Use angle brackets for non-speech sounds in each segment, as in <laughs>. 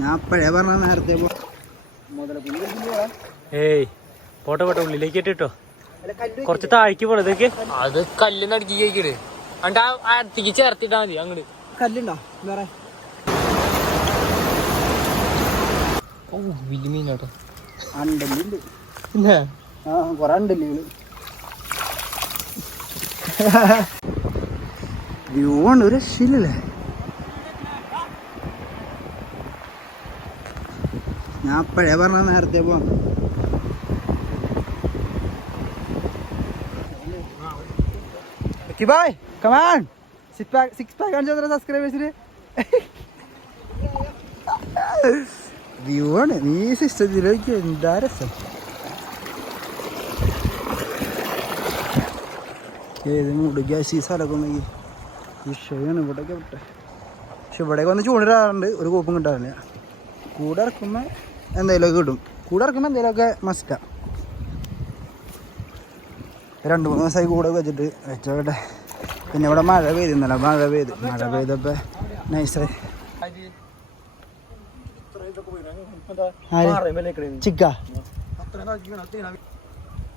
ഞാൻ അപ്പോഴേ പറഞ്ഞ നേരത്തെ പോ ഏയ് പോട്ടെ പോട്ടെ ഉള്ളിലേക്ക് ഇട്ടിട്ടോ കുറച്ച് താഴേക്ക് പോണ ഇതൊക്കെ. അത് കല്ല് നടുക്കി കഴിക്കട് അണ്ട് ആ അടുത്തേക്ക് ചേർത്തിട്ടാ മതി അങ്ങട്. കല്ലുണ്ടോ? വേറെ. ഓ വലിയ മീനാട്ടോ. അണ്ടല്ലുണ്ട്. ആ കൊറേ ഉണ്ടല്ലേ <laughs> വ്യൂ ആണ് ഒരു രക്ഷയില്ലല്ലേ? ഞാൻ അപ്പോഴേ പറഞ്ഞ നേരത്തെ പോവാം bye come on six pack six pack കാണിച്ചു സബ്സ്ക്രൈബേഴ്സിന് വ്യൂ ആണ്. നീ സിസ്റ്റത്തിലേക്ക് എന്താ രസം? ഏത് മുടുക ഈ സ്ഥലമൊക്കെ ഒന്നെങ്കിൽ വിഷയമാണ് ഇവിടെയൊക്കെ വിട്ടെ. പക്ഷെ ഇവിടെയൊക്കെ വന്ന് ചൂണ്ടിടാറുണ്ട്. ഒരു കോപ്പും കിട്ടാറില്ല. കൂടെ ഇറക്കുമ്പോൾ എന്തെങ്കിലുമൊക്കെ കിട്ടും. കൂടെ ഇറക്കുമ്പോൾ എന്തെങ്കിലുമൊക്കെ മസ്റ്റാ. രണ്ട് മൂന്ന് ദിവസമായി കൂടെ വെച്ചിട്ട് വെച്ചോട്ടെ. പിന്നെ ഇവിടെ മഴ പെയ്തിന്നല്ല മഴ പെയ്ത്. മഴ പെയ്തപ്പോൾ നൈസായി ചിക്ക.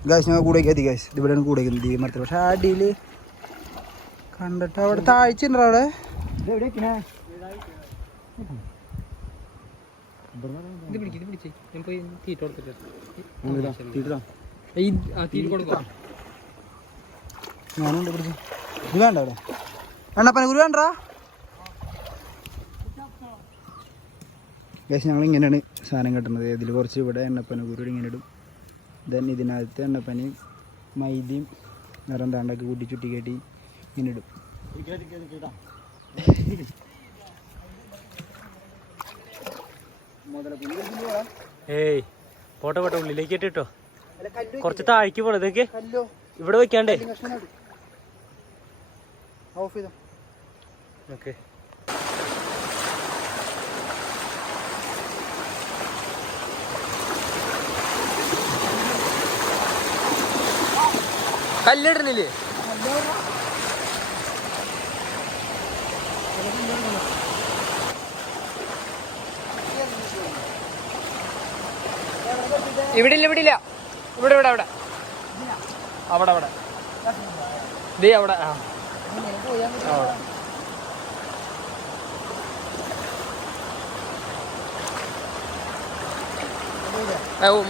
ഗായ്സ് ഞങ്ങൾ കൂടെ എത്തി ഗാസ് ഇവിടെയാണ് കൂടെ ഈ മരത്തിൽ. പക്ഷെ ആ അടിയിൽ കണ്ടിട്ട് അവിടെ താഴ്ച ഉണ്ടോ അവിടെ? ഇത് പിടിക്ക് ഇത് പിടിച്ച് ഞാൻ പോയി തീറ്റ കൊടുത്തിട്ട് വേണ്ട അവിടെ എണ്ണപ്പന ഗുരു വേണ്ട ഏകദേശം ഞങ്ങൾ ഇങ്ങനെയാണ് സാധനം കിട്ടുന്നത്. ഇതിൽ കുറച്ച് ഇവിടെ എണ്ണപ്പന ഗുരു ഇങ്ങനെ ഇടും. ദെൻ ഇതിനകത്ത് എണ്ണപ്പനയും മൈദയും നിറം താണ്ടൊക്കെ കൂട്ടി ചുറ്റി കയറ്റി ഇങ്ങനെ ഇടും. <laughs> ഏയ് പോട്ടെ പോട്ടെ ഉള്ളിലേക്ക് ഇട്ടോ കുറച്ച് താഴേക്ക് പോണ ഇതൊക്കെ കല്ലോ. ഇവിടെ വെക്കാണ്ടേ. ഓഫ് ചെയ്തോ? ഓക്കെ. കല്ലിടണില്ലേ? ഇവിടെ ഇല്ല ഇവിടെ ഇല്ല. ഇവിടെ ഇവിടെ അവിടെ. അവിടെ അവിടെ. ദേ അവിടെ ആ.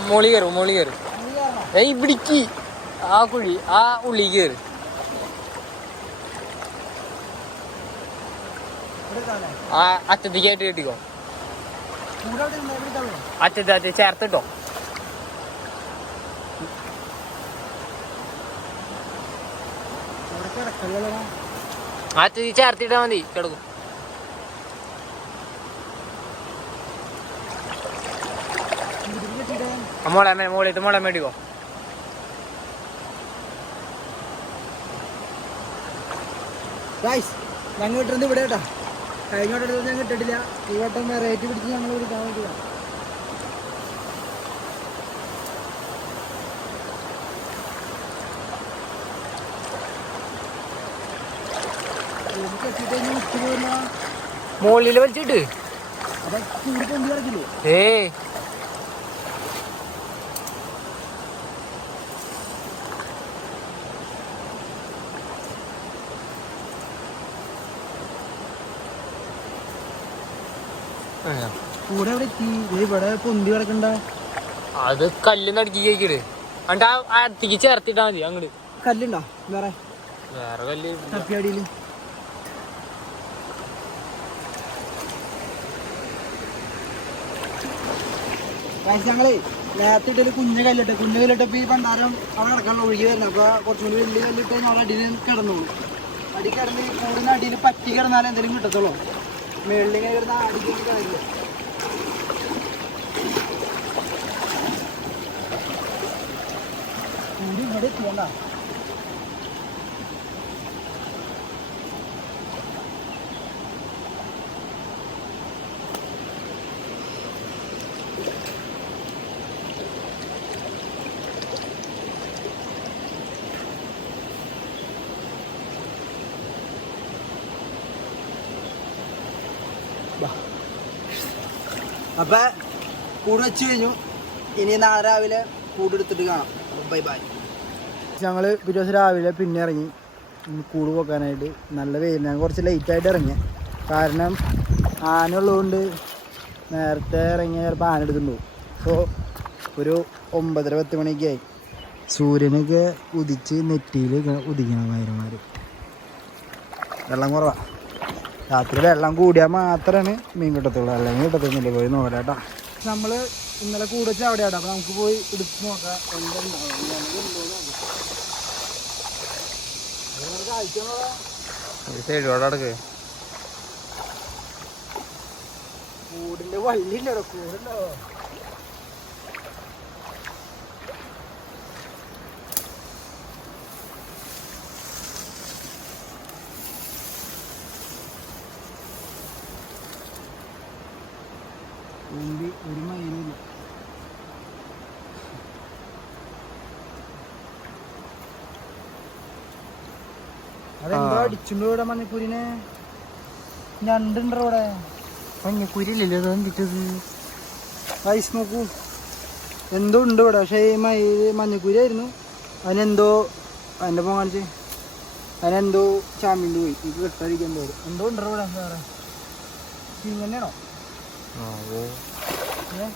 മോളി കയറും മോളി കയറും. ഏയ് ഇവിടിക്ക്. ആ കുഴി ആ ഉള്ളി കയറി. ആ അറ്റത്തേക്കായിട്ട് കെട്ടിക്കോ? അറ്റത്ത് അറ്റ ചേർത്തിട്ടോ? അറ്റത്ത് ചേർത്തിട്ടാ മതി കിടക്കും. ആ, മോളെ മേ മോളെ മേടിക്കോ ഗൈസ് ഞങ്ങൾ ഇവിടെ കേട്ടോ. കഴിഞ്ഞ ഞാൻ ഈ വട്ടം റേറ്റ് പിടിച്ച് ഞങ്ങൾ ഒരു കാണാൻ മോളിൽ വലിച്ചിട്ട്. ഏ. കൂടെ ഇവിടെ എത്തി ദേ ഇവിടെ പൊന്തി കിടക്കണ്ട അത് കല്ല് നടക്കി കഴിക്കട് അണ്ട് ആ അടുത്തേക്ക് ചേർത്തിട്ടാ മതി അങ്ങട്. കല്ലുണ്ടോ? വേറെ? വേറെ കല്ല് തപ്പിയടിയിൽ ഞങ്ങളേ നേരത്തെ ഇട്ടൊരു കുഞ്ഞ് കല്ലിട്ട് കുഞ്ഞ് കല്ലിട്ടപ്പോൾ ഈ പണ്ടാരം അവിടെ കിടക്കാനുള്ള ഒഴുകി വരുന്നത് അപ്പോൾ കുറച്ചും കൂടി വലിയ കല്ലിട്ട് അവിടെ അടിയിൽ കിടന്നോളൂ. അടി കിടന്ന് കൂടുതൽ അടിയിൽ പറ്റി കിടന്നാലേ എന്തെങ്കിലും കിട്ടത്തുള്ളൂ. മേളിൽ ഇങ്ങനെ കിടന്ന അടിക്കേണ്ടി കാര്യമില്ല കൂടി ഇവിടെ എത്തിയണ്ട അപ്പൊ കൂട് വെച്ച് കഴിഞ്ഞു. ഇനി നാളെ രാവിലെ കൂടെടുത്തിട്ട് കാണാം. Bye bye. ഞങ്ങൾ പിറ്റേ ദിവസം രാവിലെ പിന്നെ ഇറങ്ങി. കൂട് പോക്കാനായിട്ട് നല്ല വെയിൽ ഞാൻ കുറച്ച് ലേറ്റായിട്ട് ഇറങ്ങി. കാരണം ആന ഉള്ളതുകൊണ്ട് നേരത്തെ ഇറങ്ങിയ ചിലപ്പോൾ ആന എടുത്തിട്ടുണ്ടാവും സോ ഒരു ഒമ്പതര പത്ത് മണിയൊക്കെ ആയി. സൂര്യനൊക്കെ ഉദിച്ച് നെറ്റിയിൽ ഉദിക്കണം വയറന്മാർ വെള്ളം കുറവാ. രാത്രി വെള്ളം കൂടിയാൽ മാത്രമാണ് മീൻ കിട്ടത്തുള്ളൂ. അല്ലെങ്കിൽ കിട്ടത്തൊന്നുമില്ല. പോയി നോക്കാട്ടാ നമ്മൾ ഇന്നലെ കൂടച്ച അവിടെയാണ് അപ്പോൾ നമുക്ക് പോയി എടുത്ത് നോക്കാം കൂടിന്റെ വള്ളിയില്ലടോ കൂടുണ്ടോ? തുമ്പി ഒരുമ മയിലില്ല അതെന്താ ആ. അടിച്ചുണ്ടോ ഇവിടെ മഞ്ഞപ്പൂരിനെ ഞണ്ടുണ്ടോ ഇവിടെ മഞ്ഞക്കുരില്ലല്ലോ അതെന്തിട്ടത് ഐസ് നോക്കൂ. എന്തോ ഉണ്ട് ഇവിടെ. പക്ഷേ ഈ മയിൽ മഞ്ഞക്കുരി ആയിരുന്നു അതിനെന്തോ അതിന്റെ പോകാൻ കാണിച്ച്. അതിനെന്തോ ചാമ്പിന്റെ പോയി. എനിക്ക് കിട്ടാതിരിക്കാൻ തോന്നും എന്തോ ഉണ്ടോ ഇവിടെ ഇങ്ങനെയാണോ? ആവോ ഏ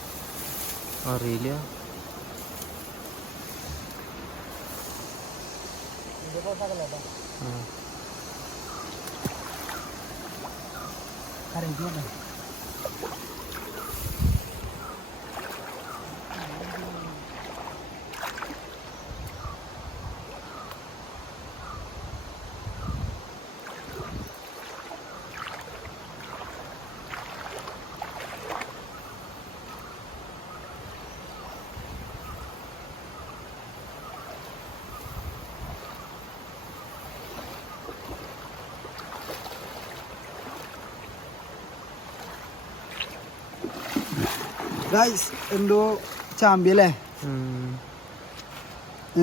അറിയില്ല ഇത് പോട്ടാക്കല്ലോ കേട്ടോ ഗൈസ് എന്തോ ചാമ്പിയല്ലേ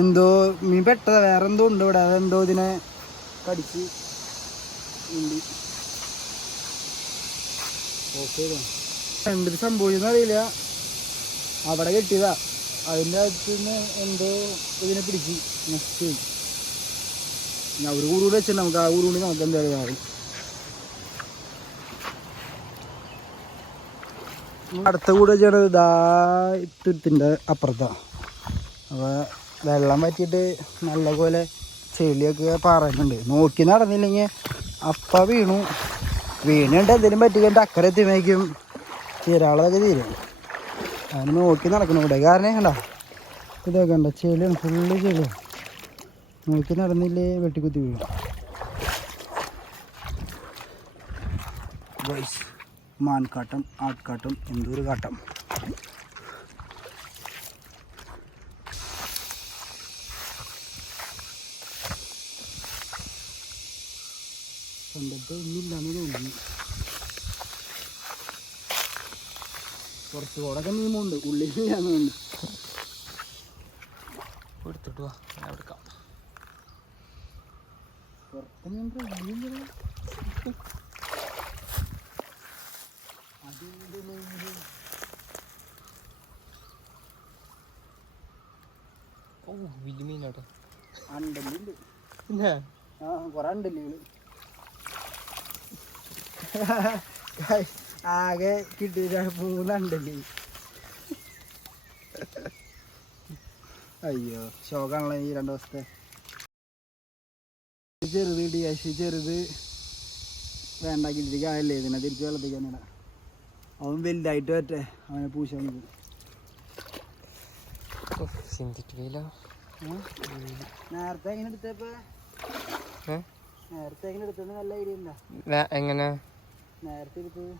എന്തോ മീൻ പെട്ടതാ വേറെ എന്തോ ഉണ്ട് ഇവിടെ? അതെന്തോ ഇതിനെ കടിച്ച് എന്തൊരു സംഭവിച്ചെന്ന് അറിയില്ല. അവിടെ കെട്ടിയതാ. അതിന്റെ അകത്ത് നിന്ന് എന്തോ ഇതിനെ പിടിച്ച്. നെക്സ്റ്റ് ഒരു കൂടി വെച്ചിട്ടുണ്ട്. നമുക്ക് ആ ഊരൂടി നമുക്ക് എന്തായാലും. അടുത്ത കൂടെ വെച്ചാണ് ഇതാ തുരുത്തിന്റെ അപ്പുറത്താണ് അപ്പോൾ വെള്ളം പറ്റിയിട്ട് നല്ല പോലെ ചെളിയൊക്കെ പാറുന്നുണ്ട് നോക്കി നടന്നില്ലെങ്കിൽ അപ്പ വീണു. വീണിട്ട് എന്തെങ്കിലും പറ്റിക്കഴിഞ്ഞിട്ട് അക്കരെ എത്തിമേക്കും തീരാളതൊക്കെ തീരും അതിന് നോക്കി നടക്കണം ഇവിടെ. കാരണം കണ്ട? ഇതൊക്കെ കണ്ട? ചെളിയാണ് ഫുള്ള് ചെളിയാണ്. നോക്കി നടന്നില്ലേ വെട്ടിക്കുത്തി വീഴും മാൻകാട്ടം ആട്കാട്ടം എന്തൂര് കാട്ടം കണ്ടിട്ട് ഒന്നുമില്ലാന്ന് തോന്നുന്നു. കുറച്ചുകൂടെ മീമുണ്ട് ഉള്ളിലില്ലാന്ന് തോന്നുന്നു. എടുത്തിട്ട് വാ. ഞാൻ എടുക്കാം. പുറത്ത് മീൻ ഉള്ളിൽ അതെന്ത് മീന്? ഓ വലിയ മീനാട്ടോ അണ്ടല്ലുണ്ട് പിന്നെ ആ കുറെ അണ്ടല്ലുകൾ <laughs> ആകെ കിട്ടിയ അയ്യോ ശോകാണല്ലോ ഈ രണ്ടു ദിവസത്തെ. ചെറുത് ഇടി അശി ചെറുത്. വേണ്ടാക്കിട്ടിരിക്കുക അല്ലേ ഇതിനെ തിരിച്ചു വെള്ളത്തിക്കാനിട അവൻ വലുതായിട്ട് പറ്റേ അവനെ ചിന്തിക്കില്ല നേരത്തെ എങ്ങനെ എടുത്തപ്പോ? നേരത്തെ എങ്ങനെ എടുത്തെന്ന് നല്ല ഐഡിയ ഉണ്ടാ? എങ്ങനെ? നേരത്തെ എടുത്തത്?